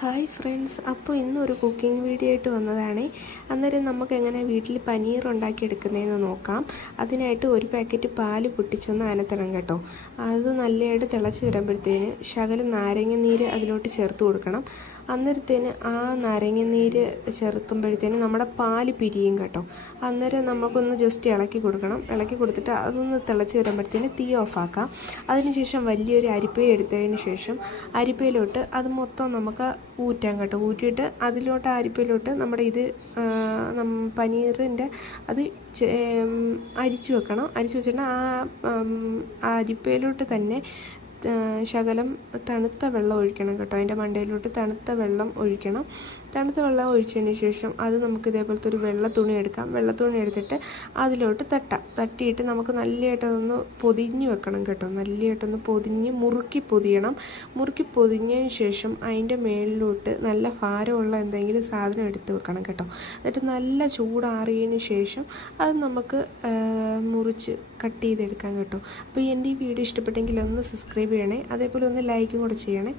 Hi friends, അപ്പോൾ ഇന്നൊരു cooking video ആയിട്ട് വന്നതാണ്. അന്നേരം നമുക്ക് എങ്ങനെ വീട്ടിൽ പനീർ ഉണ്ടാക്കിയെടുക്കുന്നതെന്ന് നോക്കാം. അതിനായിട്ട് ഒരു പാക്കറ്റ് പാല് പൊട്ടിച്ചൊന്ന് അനത്തണം കേട്ടോ. അത് നല്ലതായിട്ട് തിളച്ച് വരുമ്പോഴത്തേന് ശകലം നാരങ്ങ നീര് അതിലോട്ട് ചേർത്ത് കൊടുക്കണം. അന്നേരത്തേന് ആ നാരങ്ങ നീര് ചേർക്കുമ്പോഴത്തേന് നമ്മുടെ പാല് പിരിയും കേട്ടോ. അന്നേരം നമുക്കൊന്ന് ജസ്റ്റ് ഇളക്കി കൊടുക്കണം. ഇളക്കി കൊടുത്തിട്ട് അതൊന്ന് തിളച്ച് വരുമ്പോഴത്തേന് തീ ഓഫാക്കാം. അതിനുശേഷം വലിയൊരു അരിപ്പ എടുത്തതിന് ശേഷം അരിപ്പയിലോട്ട് അത് മൊത്തം നമുക്ക് ഊറ്റാൻ കേട്ടോ. ഊറ്റിയിട്ട് അതിലോട്ട് അരിപ്പയിലോട്ട് നമ്മുടെ ഇത് പനീറിൻ്റെ അത് അരിച്ചു വെക്കണം. അരിച്ചു വെച്ചിട്ട് ആ അരിപ്പയിലോട്ട് തന്നെ ശകലം തണുത്ത വെള്ളം ഒഴിക്കണം കേട്ടോ. അതിൻ്റെ മണ്ടയിലോട്ട് തണുത്ത വെള്ളം ഒഴിക്കണം. തണുത്ത വെള്ളം ഒഴിച്ചതിന് ശേഷം അത് നമുക്ക് ഇതേപോലത്തെ ഒരു വെള്ള തുണി എടുക്കാം. വെള്ള തുണി എടുത്തിട്ട് അതിലോട്ട് തട്ടിയിട്ട് നമുക്ക് നല്ലതായിട്ടൊന്ന് പൊതിഞ്ഞ് വെക്കണം കേട്ടോ. നല്ലതായിട്ടൊന്ന് പൊതിഞ്ഞ് മുറുക്കി പൊതിഞ്ഞതിന് ശേഷം അതിൻ്റെ മേളിലോട്ട് നല്ല ഭാരമുള്ള എന്തെങ്കിലും സാധനം എടുത്ത് വെക്കണം കേട്ടോ. എന്നിട്ട് നല്ല ചൂടാറിയതിന് ശേഷം അത് നമുക്ക് മുറിച്ച് കട്ട് ചെയ്തെടുക്കാം കേട്ടോ. അപ്പോൾ എൻ്റെ ഈ വീഡിയോ ഇഷ്ടപ്പെട്ടെങ്കിൽ ഒന്ന് സബ്സ്ക്രൈബ് ചെയ്യണേ, അതേപോലെ ഒന്ന് ലൈക്കും കൂടെ ചെയ്യണേ.